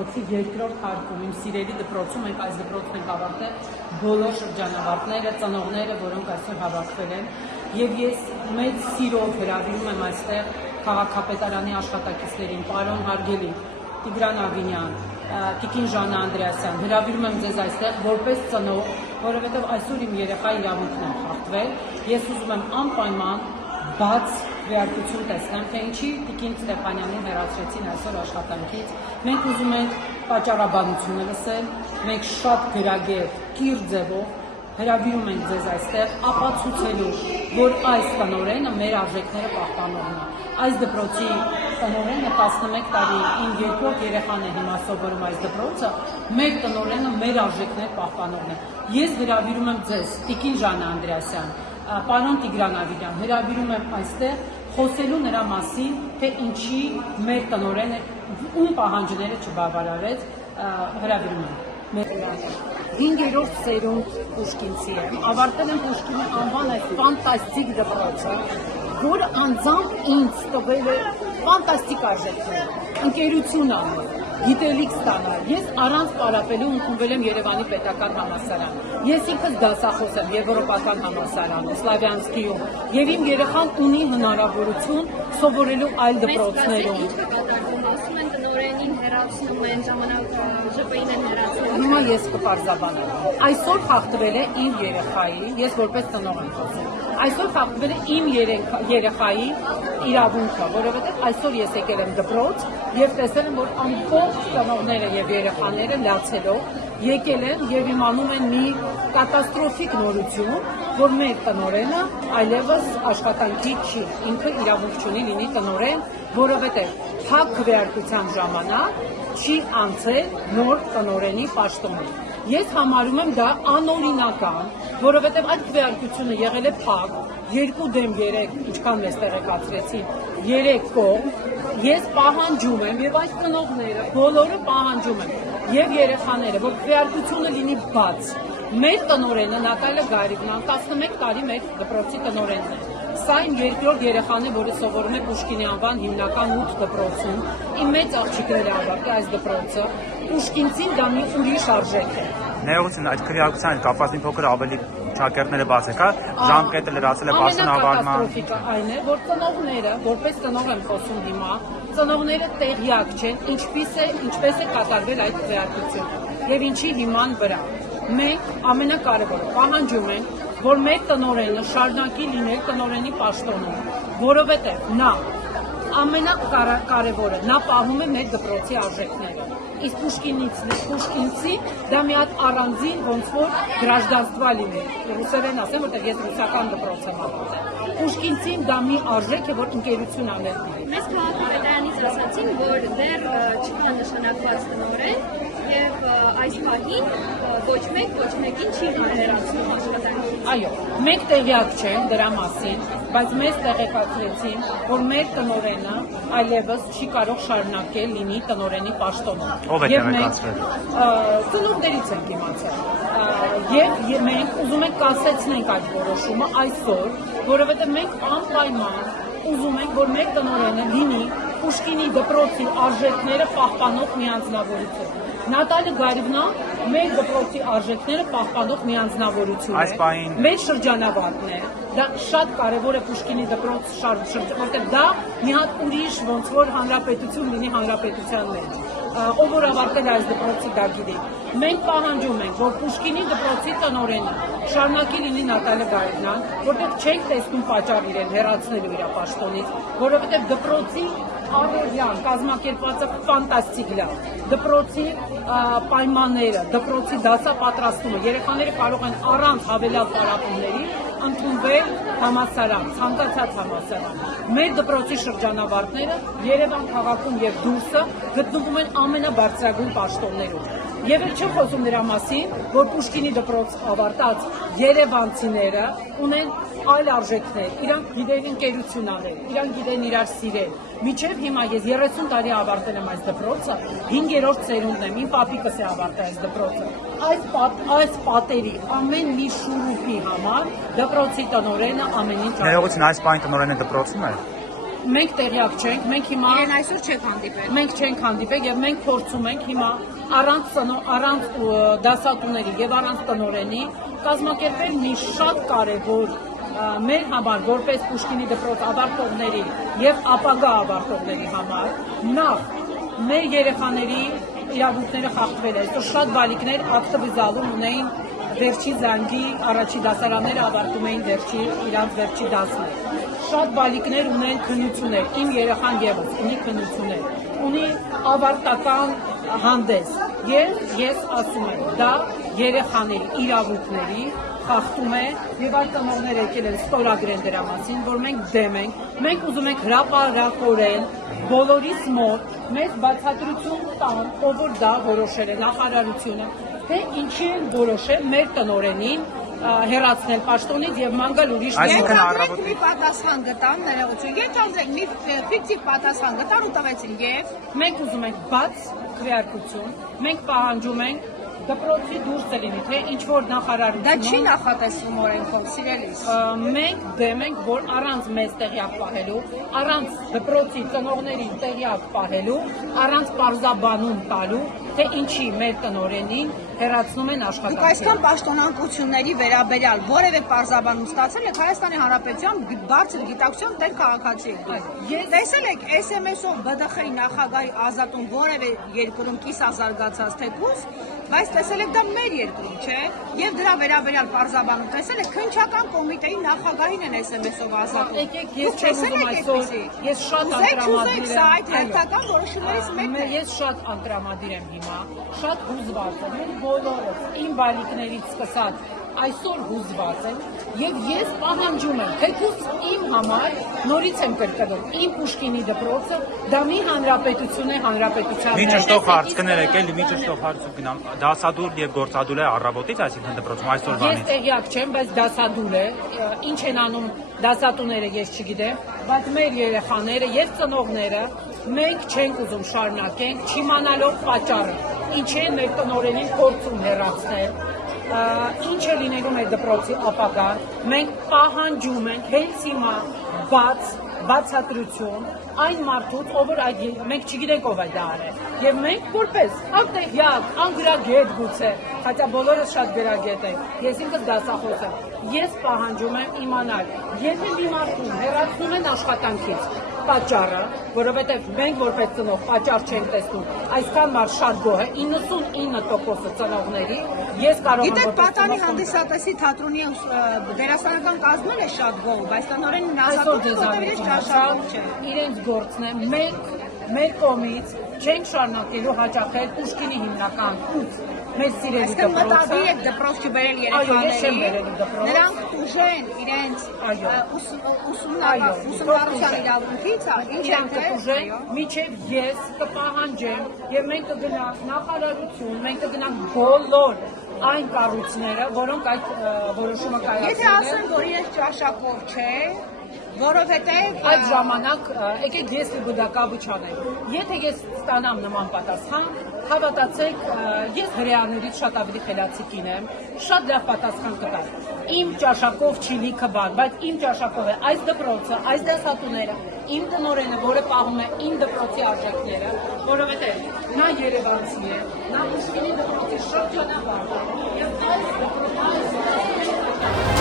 դպրոցի երկրորդ հարկում, իմ սիրելի դպրոցում, մենք այս դպրոցն ենք ավարտել բոլոր շրջանավարտները, ծնողները, որոնք այսօր հավաքվել են, եւ ես մեծ սիրով հրավիրում եմ այստեղ քաղաքապետարանի աշխատակիցներին, պարոն Հարգելի, Տիգրան Ավինյան, Տիկին Ժաննա Անդրեասյան, հրավիրում եմ ձեզ այստեղ որպես ծնող, որովհետև այսօր իմ երեխայի իրավունքն է խախտվել, ես ուզում եմ անպայման բաց քվեարկություն տեսնեմ, թե ինչի Տիկին Ստեփանյանին հեռացրեցին այսօր աշխատանքից, մենք ուզում ենք պատճառաբանությունը լսել, մենք շատ գրագետ, կիր ձևով հրավիրում ենք ձեզ այստեղ ապացուցելու, որ այս տնօրենը մեր արժեքները պահպանողն է։ Այս դպրոցի տնօրենը 11 տարի իմ երկրորդ երեխան է հիմա սովորում այս դպրոցը, մեր տնօրենը մեր արժեքներ պահպանողն է։ Ես հրավիրում եմ ձեզ, Տիկին Ժաննա Անդրեասյան, պարոն Տիգրան Ավինյան, հրավիրում եմ այստեղ խոսելու նրա մասին, թե ինչի մեր տնօրենը ում պահանջները չբավարարեց, հրավիրում եմ։ 5-րդ սերունդ Պուշկինցի եմ, ավարտել եմ Պուշկինի անվան այս ֆանտաստիկ դպրոցը, որը անձամբ ինձ տվել է ֆանտաստիկ արժեքներ, ընկերություն անել, գիտելիք ստանալ։ Ես առանց պարապելու ընդունվել եմ Երևանի պետական համալսարան։ Ես ինքս դասախոս եմ Եվրոպական համալսարանում, Սլավյանսկիում, եւ իմ երեխան ունի հնարավորություն սովորելու այլ դպրոցներում։ Տնօրենին հեռացնում են, ժամանակ ԺՊ-ին են հեռացնում։ Հիմա ես կպարզաբանեմ։ Այսօր խախտվել է իմ երեխայի, ես որպես ծնող եմ խոսում, այսօր խախտվել է իմ երեխայի իրավունքը, որովհետև այսօր ես եկել եմ դպրոց եւ տեսել եմ, որ ամբողջ ծնողները եւ երեխաները լացելով եկել են եւ իմանում են մի կատաստրոֆիկ նորություն, որ մեր տնօրենը այլևս աշխատանքի չի, ինքը իրավունք չունի լինի տնօրեն, որովհետև փակ քվեարկության ժամանակ չի անցել նոր տնօրենի պաշտոնին։ Ես համարում եմ դա անօրինական, որովհետև այդ քվեարկությունը եղել է փակ, 2 դեմ 3, ինչքան մեզ տեղեկացրեցին, 3 կողմ, ես պահանջում եմ եւ այս ծնողները բոլորը պահանջում են եւ երեխաները, որ քվեարկությունը լինի բաց։ Մեր տնօրենը Նատալիա Գարիգնան 11 տարի մեր դպրոցի տնօրենն է։ Սա իմ երկրորդ երեխան է, որը սովորում է Պուշկինի անվան հիմնական 8 դպրոցում։ Իմ մեծ աղջիկները ավարտել այս դպրոցը։ Պուշկինցին դա մի ուրիշ արժեք է։ Ներողություն, այդ քվեարկության հետ կապված մի փոքր ավելի ճակերտները բացեք, հա, ժամկետը լրացել է պաշտոնավարման։ Ամենակատաստրոֆիկը այն է, որ ծնողները, որպես ծնող եմ խոսում հիմա, ծնողները տեղյակ չեն, ինչպես է կատարվել այդ քվեարկությունը եւ ինչի հիման վրա։ Մենք ամենակարևորը պահանջում ենք, որ մեր տնօրենը շարունակի լինել տնօրենի պաշտոնում, որովհետև նա ամենակարևորը նա պահում է մեր դպրոցի արժեքները։ Իսկ Պուշկինցի դա մի հատ առանձին ոնց որ գրաժդանստվա լինի, ռուսերեն ասեմ, որտեղ ես ռուսական դպրոց եմ ավարտել։ Պուշկինցին դա մի արժեք է, որ ընկերություն անել լինի։ Մեզ քաղաքապետարանից ասացին, որ դեռ չկա նշանակված տնօրեն եւ այս պահին ոչ մեկին չի հրավիրում աշխատանքից։ Այո, մենք տեղյակ չենք դրա մասին, բայց մեզ տեղեկացրեցին, որ մեր տնօրենը այլևս չի կարող շարունակել լինի տնօրենի պաշտոնում։ Ով է տեղեկացրել։ Ծնողներից ենք իմացել։ Եվ մենք ուզում ենք կասեցնենք այդ որոշումը այսօր, որովհետև մենք անպայման ուզում ենք, որ մեր տնօրենը լինի Պուշկինի դպրոցի արժեքները պահպանող մի անձնավորություն։ Նատալիա Գարիգնան մեր դպրոցի արժեքները պահպանող մի անձնավորություն է։ Մեր շրջանավարտն է։ Դա շատ կարևոր է Պուշկինի դպրոց որտեղ դա մի հատ ուրիշ ոնց որ հանրապետություն լինի հանրապետության մեջ։ Ով որ ավարտել է այս դպրոցի դա գիտի։ Մենք պահանջում ենք, որ Պուշկինի դպրոցի տնօրենը շարունակի լինի Նատալիա Գարիգնան, որտեղ չենք տեսնում պատճառ իրեն հեռացնելու իր պաշտոնից, որովհետև դպրոցի առօրյան կազմակերպվածը ֆանտաստիկ լավ։ Դպրոցի պայմանները, դպրոցի դասապատրաստումը, երեխաները կարող են առանց հավելյալ տարապումների ընդունվել համալսարան, ցանկացած համալսարան։ Մեր դպրոցի շրջանավարտները Երևան քաղաքում եւ դուրսը գտնվում են ամենաբարձրագույն պաշտոններում։ Եվ էլ չեմ խոսում նրա մասին, որ Պուշկինի դպրոց ավարտած երևանցիները ունեն այլ արժեքներ, իրանք գիտեն ընկերություն անել, իրանք գիտեն իրար սիրել։ Մինչև հիմա ես 30 տարի ավարտել եմ այս դպրոցը, 5-րդ սերունդն եմ, իմ պապիկս է ավարտել այս դպրոցը։ Այս պատերի ամեն մի շուրուփի համար դպրոցի տնօրենը ամեն ինչ։ Ներողություն, այս պահին տնօրենը դպրոցում է։ մենք տեղյակ չենք, մենք հիմա Իրեն այսօր չեք հանդիպել։ մենք չենք հանդիպել եւ մենք փորձում ենք հիմա առանց դասատուների եւ առանց տնօրենի կազմակերպել մի շատ կարեւոր մեր համար որպես Պուշկինի դպրոց ավարտողների եւ ապագա ավարտողների համար նախ մեր երեխաների իրավունքները խախտվել է։ Այսօր շատ բալիկներ ակտիվիզալում ունեին վերջի զանգի առաջի դասարանները ավարտում էին իրանց վերջի դասները։ Շատ բալիկներ ունեն քննություններ, իմ երեխան եւս ունի քննություններ, ունի ավարտական հանդես եւ ես ասում եմ, դա երեխաների իրավունքների խախտում է եւ այդ տնօրենները եկել են ստորագրեն դրա մասին, որ մենք դեմ ենք, մենք ուզում ենք հրապարակորեն բոլորիս մոտ մեծ բացատրություն տան, ով որ դա որոշել է նախարարությունը, թե ինչի են որոշել մեր տնօրենին հեռացնել պաշտոնից եւ մանգալ ուրիշ Այսինքն առավոտի մի պատասխան գտան ներողություն։ Երջանձրեք մի ֆիկտիվ պատասխան գտան ու տվեցին եւ մենք ուզում ենք բաց քվեարկություն, մենք պահանջում ենք դպրոցի դուրս լինի, թե ինչ որ դա նախարարություն չի նախատեսվում օրենքով, սիրելիս։ մենք դեմ ենք, որ առանց մեզ տեղյակ պահելու, առանց դպրոցի ծնողներին տեղյակ պահելու, առանց պարզաբանում տալու, թե ինչի մեր տնօրենին հեռացնում են Դուք աշխատանքից։ այսքան պաշտոնանկությունների վերաբերյալ որևէ պարզաբանում ստացել եք Հայաստանի Հանրապետության բարձր գիտակցության տեր քաղաքացի եք։ Տեսել եք SMS-ով ԲԴԽ-ի նախագահի ազատում որևէ երկրում կիսազարգացած թեկուզ, բայց տեսել եք դա մեր երկրում, չէ՞։ Եվ դրա վերաբերյալ պարզաբանում տեսել եք քննչական կոմիտեի նախագահին են SMS-ով ազատում։ Եկեք, ես չեմ ուզում այսօր, ես շատ անդրամադիր անդրամադիր եմ։ Սա այդ եմ։ հերթական որոշումներից մեկն է։ Ես շատ անդրամադիր եմ հիմա, շատ հուզված եմ, մենք բոլորս իմ բալիկներից սկսած այսօր հուզված եմ եւ ես պահանջում եմ, թեկուզ իմ համար նորից եմ կրկնում, իմ Պուշկինի դպրոցը դա մի հանրապետություն է, հանրապետության մի ճշտող հարց կներեք, էլի մի ճշտող հարց կգնամ։ Դասադուլ եւ գործադուլ է առավոտից, այսինքն դպրոցում Ես այսօրվանից։ տեղյակ չեմ, բայց դասադուլ է, ինչ են անում դասատուները ես չգիտեմ, բայց մեր երեխաները եւ ծնողները մենք չենք ուզում շարունակենք, չիմանալով պատճառը, ինչ են մեր տնօրենին փորձում հեռացնել, ինչ է լինելու մեր դպրոցի ապագան, մենք պահանջում ենք հենց հիմա բացատրություն այն մարդուց, ով որ այդ մենք չգիտենք ով է դա արել։ Եվ մենք որպես արտեղյակ, անգրագետ գուցե, հատա բոլորս շատ գրագետ ենք, ես ինքս դասախոս եմ, ես պահանջում եմ իմանալ, եթե մի մարդուն հեռացնում են աշխատանքից, պատճառը, որովհետև մենք որպես ծնող պատճառ չենք տեսնում, այսքան մարդ շատ գոհ է, 99% ծնողների, ես կարող եմ Գիտեք, Պատանի հանդիսատեսի թատրոնի դերասանական կազմն է շատ գոհ, բայց տնօրենն ազատում է, որտեղ իրենց ճաշակում չէ։ իրենց գործն է, մեր կողմից չենք շարունակելու հաճախել Պուշկինի հիմնական մեծ սիրելի Այսինքն դպրոցը։ մտադիր եք դպրոց չբերել Այո, ես չեմ բերելու երեխաներին, դպրոց։ նրանք տուժեն իրենց ուսումնառության իրավունքից, ինչ Իրանք է կտուժեն, միջև ես կպահանջեմ եւ մենք կգնանք նախարարություն, մենք կգնանք բոլոր այն կառույցները, որոնք այդ որոշումը Եթե կայացրել են։ ասեն, որ իրենց ճաշակով չէ, որովհետև Այդ ժամանակ եկեք ես կգուդակաբը չանեմ։ Եթե ես ստանամ նման պատասխան, հավատացեք, ես հրեաներից շատ ավելի խելացի կին եմ, շատ լավ պատասխան կտամ։ Իմ ճաշակով չի լիքը բան, բայց իմ ճաշակով է այս դպրոցը, այս դասատուները, իմ տնօրենը, որը պահում է իմ դպրոցի արժեքները, որովհետև նա երևանցի է, նա Պուշկինի դպրոցի շրջանավարտ է, եւ այս դպրոցը